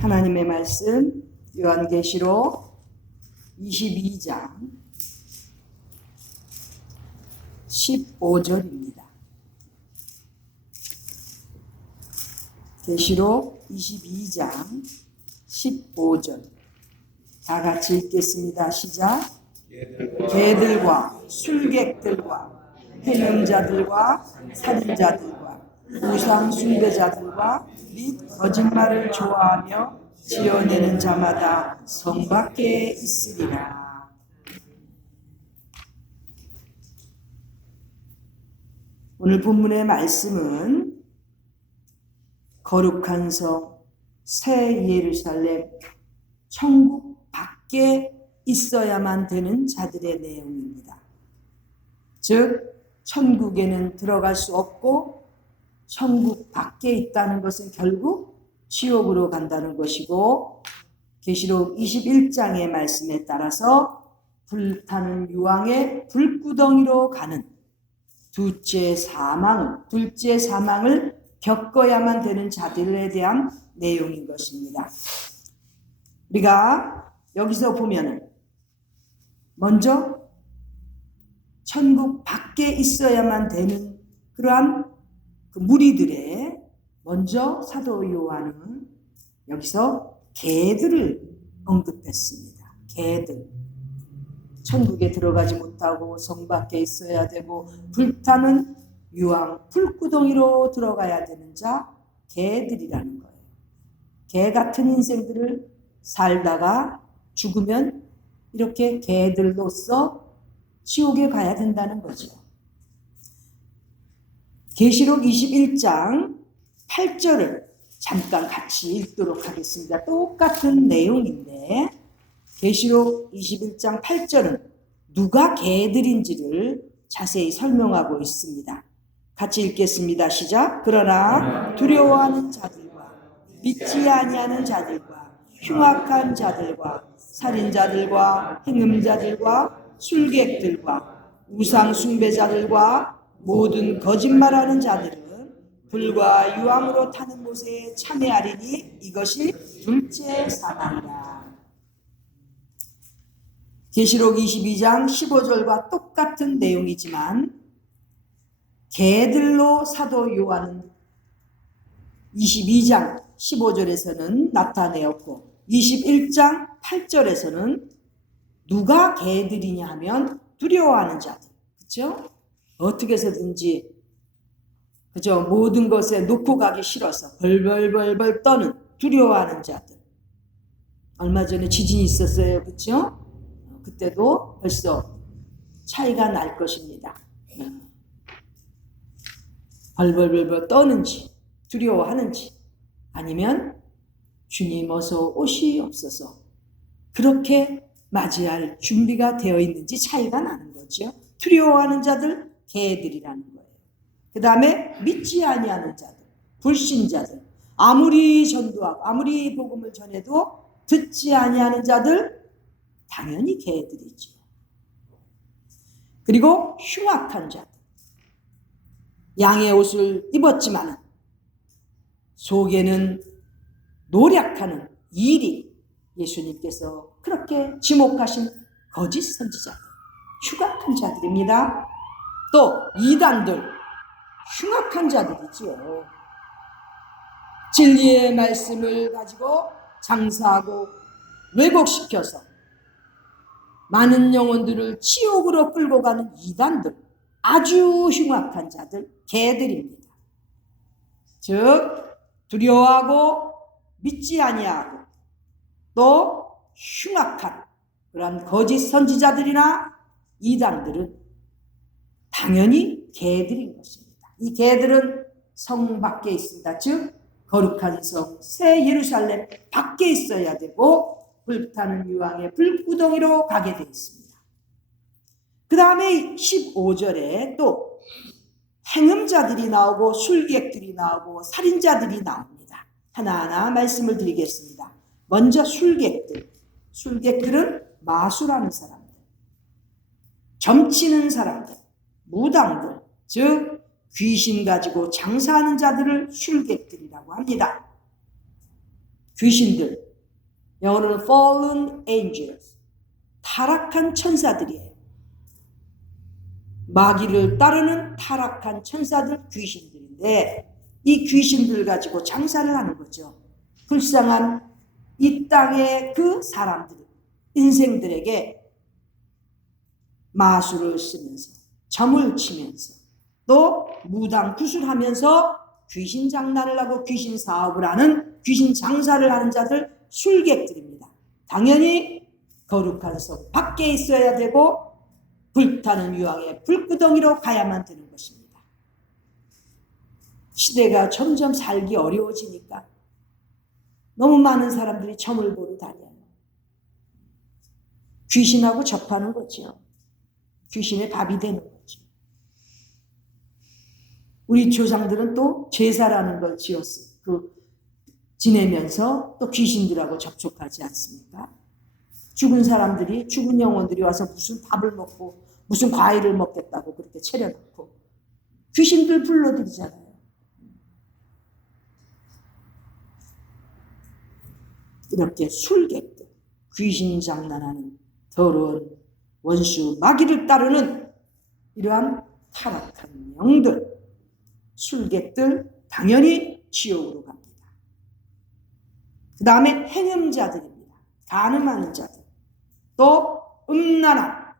하나님의 말씀 요한계시록 22장 15절입니다. 계시록 22장 15절 다 같이 읽겠습니다. 시작. 개들과 술객들과 해명자들과 살인자들과 우상 숭배자들과 및 거짓말을 좋아하며 지어내는 자마다 성 밖에 있으리라. 오늘 본문의 말씀은 거룩한 성 새 예루살렘 천국 밖에 있어야만 되는 자들의 내용입니다. 즉 천국에는 들어갈 수 없고 천국 밖에 있다는 것은 결국 지옥으로 간다는 것이고, 계시록 21장의 말씀에 따라서 불타는 유황의 불구덩이로 가는 둘째 사망을 겪어야만 되는 자들에 대한 내용인 것입니다. 우리가 여기서 보면은 먼저 천국 밖에 있어야만 되는 그러한 그 무리들의 먼저 사도 요한은 여기서 개들을 언급했습니다. 개들. 천국에 들어가지 못하고 성 밖에 있어야 되고 불타는 유황 불구덩이로 들어가야 되는 자 개들이라는 거예요. 개 같은 인생들을 살다가 죽으면 이렇게 개들로서 지옥에 가야 된다는 거죠. 계시록 21장 8절을 잠깐 같이 읽도록 하겠습니다. 똑같은 내용인데 계시록 21장 8절은 누가 개들인지를 자세히 설명하고 있습니다. 같이 읽겠습니다. 시작. 그러나 두려워하는 자들과 믿지 아니하는 자들과 흉악한 자들과 살인자들과 행음자들과 술객들과 우상 숭배자들과 모든 거짓말하는 자들은 불과 유황으로 타는 못에 참여하리니 이것이 둘째 사망이라. 계시록 22장 15절과 똑같은 내용이지만 개들로 사도 요한은 22장 15절에서는 나타내었고 21장 8절에서는 누가 개들이냐 하면 두려워하는 자들. 그렇죠? 어떻게 해서든지 그죠? 모든 것에 놓고 가기 싫어서 벌벌벌벌 떠는 두려워하는 자들. 얼마 전에 지진이 있었어요. 그렇죠? 그때도 벌써 차이가 날 것입니다. 벌벌벌벌 떠는지 두려워하는지 아니면 주님 어서 오시옵소서 그렇게 맞이할 준비가 되어 있는지 차이가 나는 거죠. 두려워하는 자들 개들이라는 거예요. 그 다음에 믿지 아니하는 자들 불신자들 아무리 전도하고 아무리 복음을 전해도 듣지 아니하는 자들 당연히 개들이죠. 그리고 흉악한 자들 양의 옷을 입었지만 속에는 노력하는 일이 예수님께서 그렇게 지목하신 거짓 선지자들 흉악한 자들입니다. 또 이단들 흉악한 자들이지요. 진리의 말씀을 가지고 장사하고 왜곡시켜서 많은 영혼들을 지옥으로 끌고 가는 이단들 아주 흉악한 자들 개들입니다. 즉 두려워하고 믿지 아니하고 또 흉악한 그런 거짓 선지자들이나 이단들은 당연히 개들인 것입니다. 이 개들은 성 밖에 있습니다. 즉 거룩한 성 새 예루살렘 밖에 있어야 되고 불타는 유황의 불구덩이로 가게 되어 있습니다. 그 다음에 15절에 또 행음자들이 나오고 술객들이 나오고 살인자들이 나옵니다. 하나하나 말씀을 드리겠습니다. 먼저 술객들은 마술하는 사람들, 점치는 사람들, 무당들, 즉 귀신 가지고 장사하는 자들을 술객들이라고 합니다. 귀신들, 영어로는 fallen angels, 타락한 천사들이에요. 마귀를 따르는 타락한 천사들, 귀신들인데 이 귀신들 가지고 장사를 하는 거죠. 불쌍한 이 땅의 그 사람들, 인생들에게 마술을 쓰면서 점을 치면서 또 무당 구술하면서 귀신 장난을 하고 귀신 사업을 하는, 귀신 장사를 하는 자들, 술객들입니다. 당연히 거룩한 성 밖에 있어야 되고 불타는 유황의 불구덩이로 가야만 되는 것입니다. 시대가 점점 살기 어려워지니까 너무 많은 사람들이 점을 보러 다녀요. 귀신하고 접하는 거죠. 귀신의 밥이 되는 거죠. 우리 조상들은 또 제사라는 걸 지내면서 또 귀신들하고 접촉하지 않습니까? 죽은 사람들이, 죽은 영혼들이 와서 무슨 밥을 먹고 무슨 과일을 먹겠다고 그렇게 차려놓고 귀신들 불러들이잖아요. 이렇게 술객들, 귀신 장난하는 더러운 원수 마귀를 따르는 이러한 타락한 영들, 술객들 당연히 지옥으로 갑니다. 그 다음에 행음자들입니다. 간음하는 자들, 또 음란한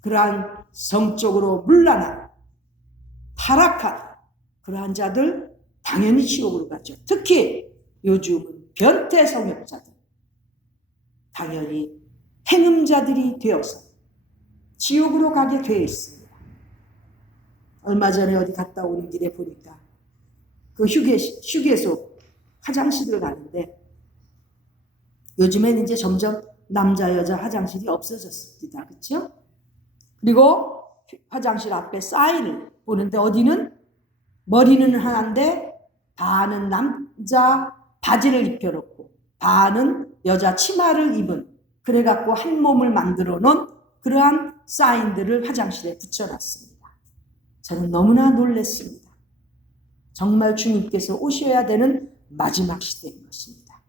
그러한 성적으로 문란한 타락한 그러한 자들 당연히 지옥으로 가죠. 특히 요즘은 변태 성욕자들 당연히 행음자들이 되어서 지옥으로 가게 되어 있습니다. 얼마 전에 어디 갔다 오는 길에 보니까 그 휴게소 화장실을 가는데 요즘엔 이제 점점 남자 여자 화장실이 없어졌습니다. 그렇죠? 그리고 화장실 앞에 사인을 보는데 어디는 머리는 하나인데 반은 남자 바지를 입혀놓고 반은 여자 치마를 입은, 그래갖고 한 몸을 만들어 놓은 그러한 사인들을 화장실에 붙여놨습니다. 저는 너무나 놀랐습니다. 정말 주님께서 오셔야 되는 마지막 시대인 것입니다.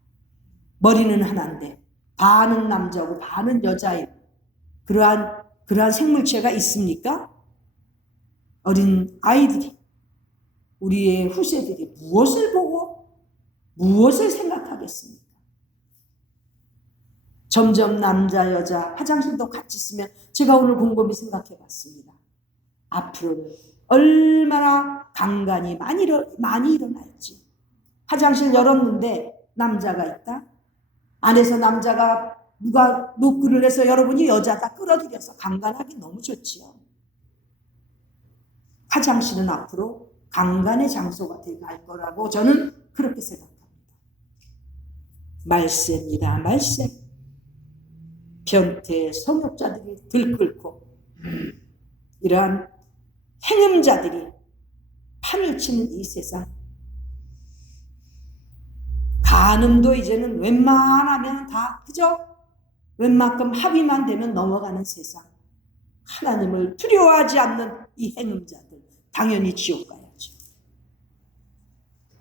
머리는 하나인데 반은 남자고 반은 여자인 그러한 생물체가 있습니까? 어린 아이들이, 우리의 후세들이 무엇을 보고 무엇을 생각하겠습니까? 점점 남자 여자 화장실도 같이 쓰면, 제가 오늘 곰곰이 생각해 봤습니다. 앞으로는 얼마나 강간이 많이 일어날지. 화장실 열었는데 남자가 있다, 안에서 남자가 누가 노크를 해서 여러분이 여자다 끌어들여서 강간하기 너무 좋지요. 화장실은 앞으로 강간의 장소가 될 거라고 저는 그렇게 생각합니다. 말세입니다. 말세. 변태 성욕자들이 들끓고 이러한 행음자들이 판을 치는 이 세상, 간음도 이제는 웬만하면 다 그죠? 웬만큼 합의만 되면 넘어가는 세상. 하나님을 두려워하지 않는 이 행음자들 당연히 지옥 가야죠.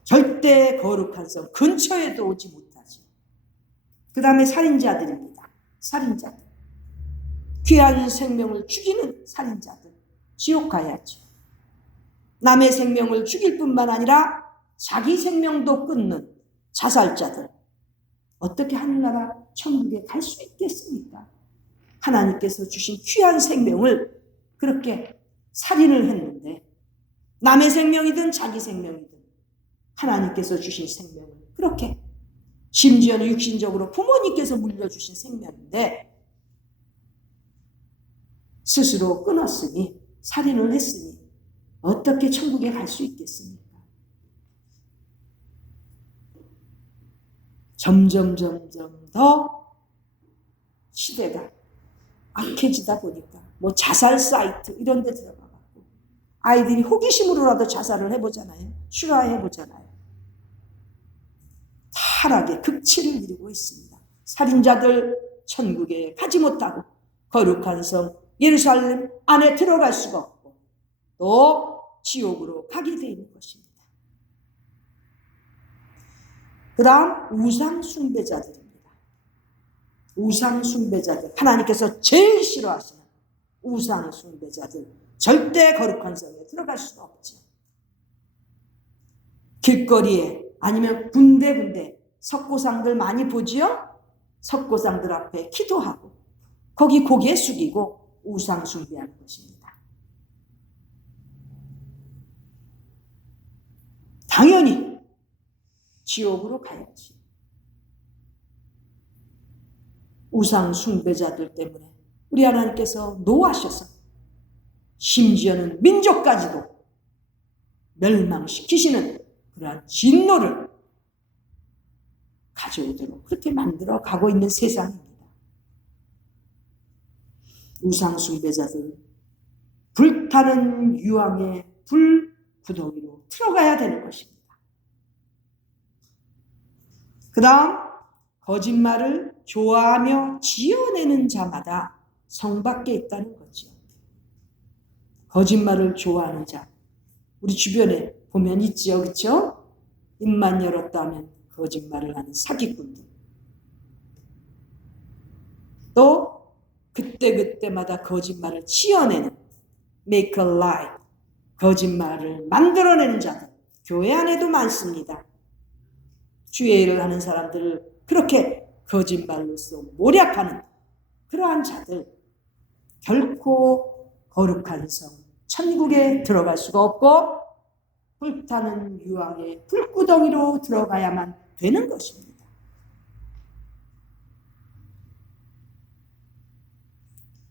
절대 거룩한 성 근처에도 오지 못하죠. 그 다음에 살인자들입니다. 살인자들, 귀한 생명을 죽이는 살인자들 지옥 가야죠. 남의 생명을 죽일 뿐만 아니라 자기 생명도 끊는 자살자들 어떻게 하늘나라 천국에 갈 수 있겠습니까? 하나님께서 주신 귀한 생명을 그렇게 살인을 했는데, 남의 생명이든 자기 생명이든 하나님께서 주신 생명을 그렇게, 심지어는 육신적으로 부모님께서 물려주신 생명인데 스스로 끊었으니, 살인을 했으니 어떻게 천국에 갈 수 있겠습니까? 점점 더 시대가 악해지다 보니까 뭐 자살 사이트 이런 데 들어가고 아이들이 호기심으로라도 자살을 해보잖아요. 슈라해보잖아요. 타락의 극치를 이루고 있습니다. 살인자들 천국에 가지 못하고 거룩한 성 예루살렘 안에 들어갈 수가 없고 또 지옥으로 가게 되어 있는 것입니다. 그 다음 우상 숭배자들입니다. 우상 숭배자들, 하나님께서 제일 싫어하시는 우상 숭배자들, 절대 거룩한 성에 들어갈 수가 없죠. 길거리에 아니면 군데군데 석고상들 많이 보지요? 석고상들 앞에 기도하고 거기 고개 숙이고 우상 숭배하는 것입니다. 당연히 지옥으로 가야지. 우상 숭배자들 때문에 우리 하나님께서 노하셔서 심지어는 민족까지도 멸망시키시는 그러한 진노를 가져오도록 그렇게 만들어 가고 있는 세상입니다. 우상 숭배자들, 불타는 유황의 불구덩이로 들어가야 되는 것입니다. 그 다음 거짓말을 좋아하며 지어내는 자마다 성 밖에 있다는 거죠. 거짓말을 좋아하는 자, 우리 주변에 보면 있지요, 그렇죠? 입만 열었다 하면 거짓말을 하는 사기꾼들. 또 그때그때마다 거짓말을 지어내는 make a lie, 거짓말을 만들어내는 자들, 교회 안에도 많습니다. 주의 일을 하는 사람들을 그렇게 거짓말로서 모략하는 그러한 자들, 결코 거룩한 성, 천국에 들어갈 수가 없고 불타는 유황의 불구덩이로 들어가야만 되는 것입니다.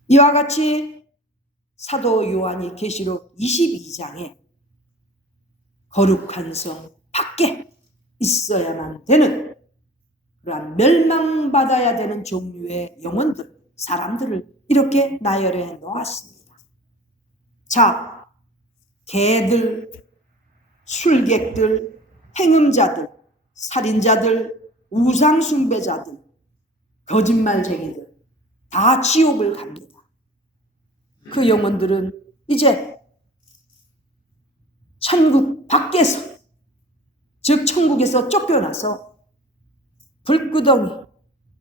이와 같이 사도 요한이 계시록 22장에 거룩한 성 밖에 있어야만 되는 그러한 멸망받아야 되는 종류의 영혼들, 사람들을 이렇게 나열해 놓았습니다. 자, 개들, 술객들, 행음자들, 살인자들, 우상숭배자들, 거짓말쟁이들 다 지옥을 갑니다. 그 영혼들은 이제 천국 밖에서, 즉 천국에서 쫓겨나서 불구덩이,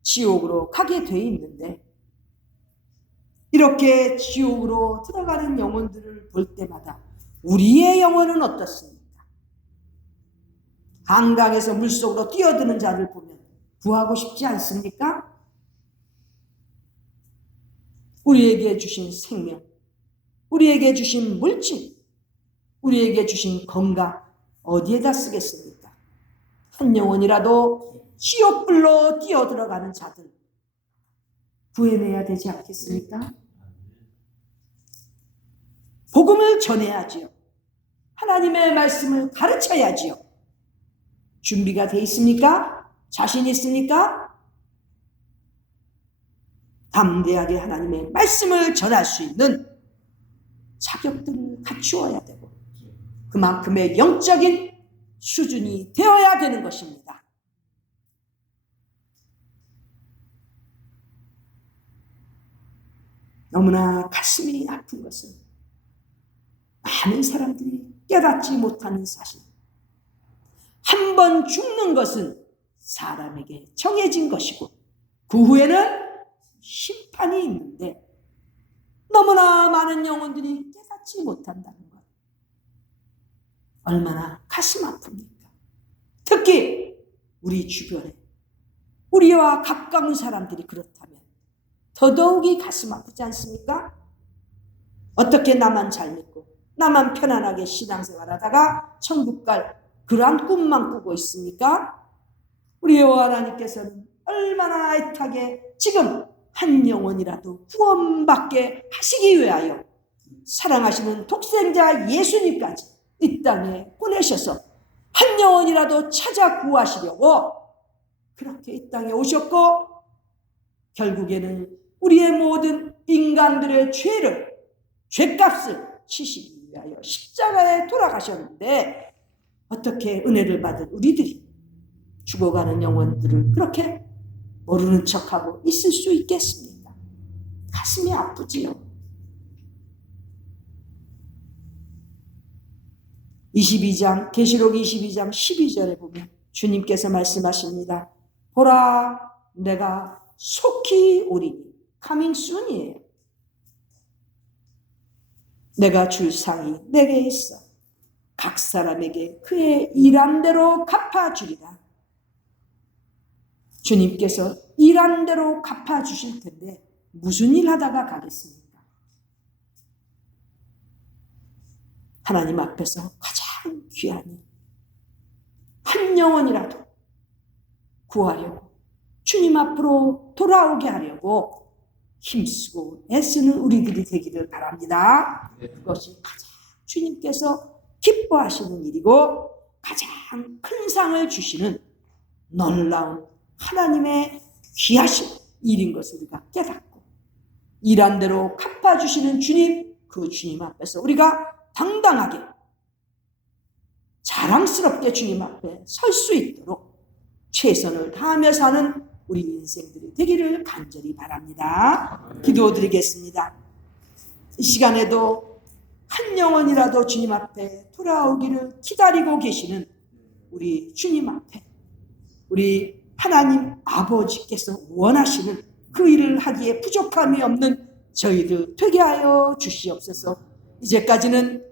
지옥으로 가게 돼 있는데, 이렇게 지옥으로 들어가는 영혼들을 볼 때마다 우리의 영혼은 어떻습니까? 한강에서 물속으로 뛰어드는 자를 보면 구하고 싶지 않습니까? 우리에게 주신 생명, 우리에게 주신 물질, 우리에게 주신 건강 어디에다 쓰겠습니까? 한 영혼이라도 지옥불로 뛰어들어가는 자들 구해내야 되지 않겠습니까? 복음을 전해야지요. 하나님의 말씀을 가르쳐야지요. 준비가 돼 있습니까? 자신 있습니까? 담대하게 하나님의 말씀을 전할 수 있는 자격들을 갖추어야 되고 그만큼의 영적인 수준이 되어야 되는 것입니다. 너무나 가슴이 아픈 것은 많은 사람들이 깨닫지 못하는 사실. 한 번 죽는 것은 사람에게 정해진 것이고 그 후에는 심판이 있는데 너무나 많은 영혼들이 깨닫지 못한다는 것. 얼마나 가슴 아픕니까? 특히 우리 주변에 우리와 가까운 사람들이 그렇다면 더더욱이 가슴 아프지 않습니까? 어떻게 나만 잘 믿고 나만 편안하게 신앙생활하다가 천국 갈 그러한 꿈만 꾸고 있습니까? 우리 여호와 하나님께서는 얼마나 애타게 지금 한 영혼이라도 구원받게 하시기 위하여 사랑하시는 독생자 예수님까지 이 땅에 보내셔서 한 영혼이라도 찾아 구하시려고 그렇게 이 땅에 오셨고 결국에는 우리의 모든 인간들의 죄를, 죄값을 치시기 위하여 십자가에 돌아가셨는데 어떻게 은혜를 받은 우리들이 죽어가는 영혼들을 그렇게 모르는 척하고 있을 수 있겠습니까? 가슴이 아프지요. 22장, 계시록 22장 12절에 보면 주님께서 말씀하십니다. 보라, 내가 속히 오리니. coming soon이에요. 내가 줄 상이 내게 있어. 각 사람에게 그의 일한 대로 갚아주리라. 주님께서 일한 대로 갚아주실 텐데 무슨 일 하다가 가겠습니까? 하나님 앞에서 가장 귀한 일, 한 영혼이라도 구하려고, 주님 앞으로 돌아오게 하려고 힘쓰고 애쓰는 우리들이 되기를 바랍니다. 그것이 가장 주님께서 기뻐하시는 일이고 가장 큰 상을 주시는 놀라운 하나님의 귀하신 일인 것을 우리가 깨닫고, 일한 대로 갚아주시는 주님, 그 주님 앞에서 우리가 당당하게 자랑스럽게 주님 앞에 설 수 있도록 최선을 다하며 사는 우리 인생들이 되기를 간절히 바랍니다. 기도드리겠습니다. 이 시간에도 한 영혼이라도 주님 앞에 돌아오기를 기다리고 계시는 우리 주님 앞에, 우리 하나님 아버지께서 원하시는 그 일을 하기에 부족함이 없는 저희들 되게 하여 주시옵소서. 이제까지는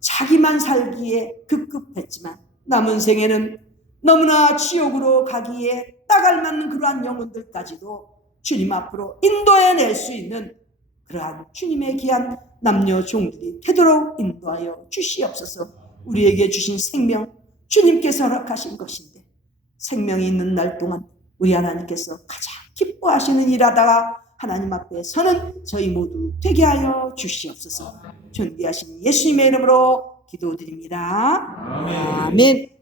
자기만 살기에 급급했지만 남은 생에는 너무나 지옥으로 가기에 딱 알맞는 그러한 영혼들까지도 주님 앞으로 인도해낼 수 있는 그러한 주님의 귀한 남녀 종들이 되도록 인도하여 주시옵소서. 우리에게 주신 생명 주님께서 허락하신 것인데 생명이 있는 날 동안 우리 하나님께서 가장 기뻐하시는 일하다가 하나님 앞에 서는 저희 모두 되게 하여 주시옵소서. 존귀하신 예수님의 이름으로 기도드립니다. 아멘.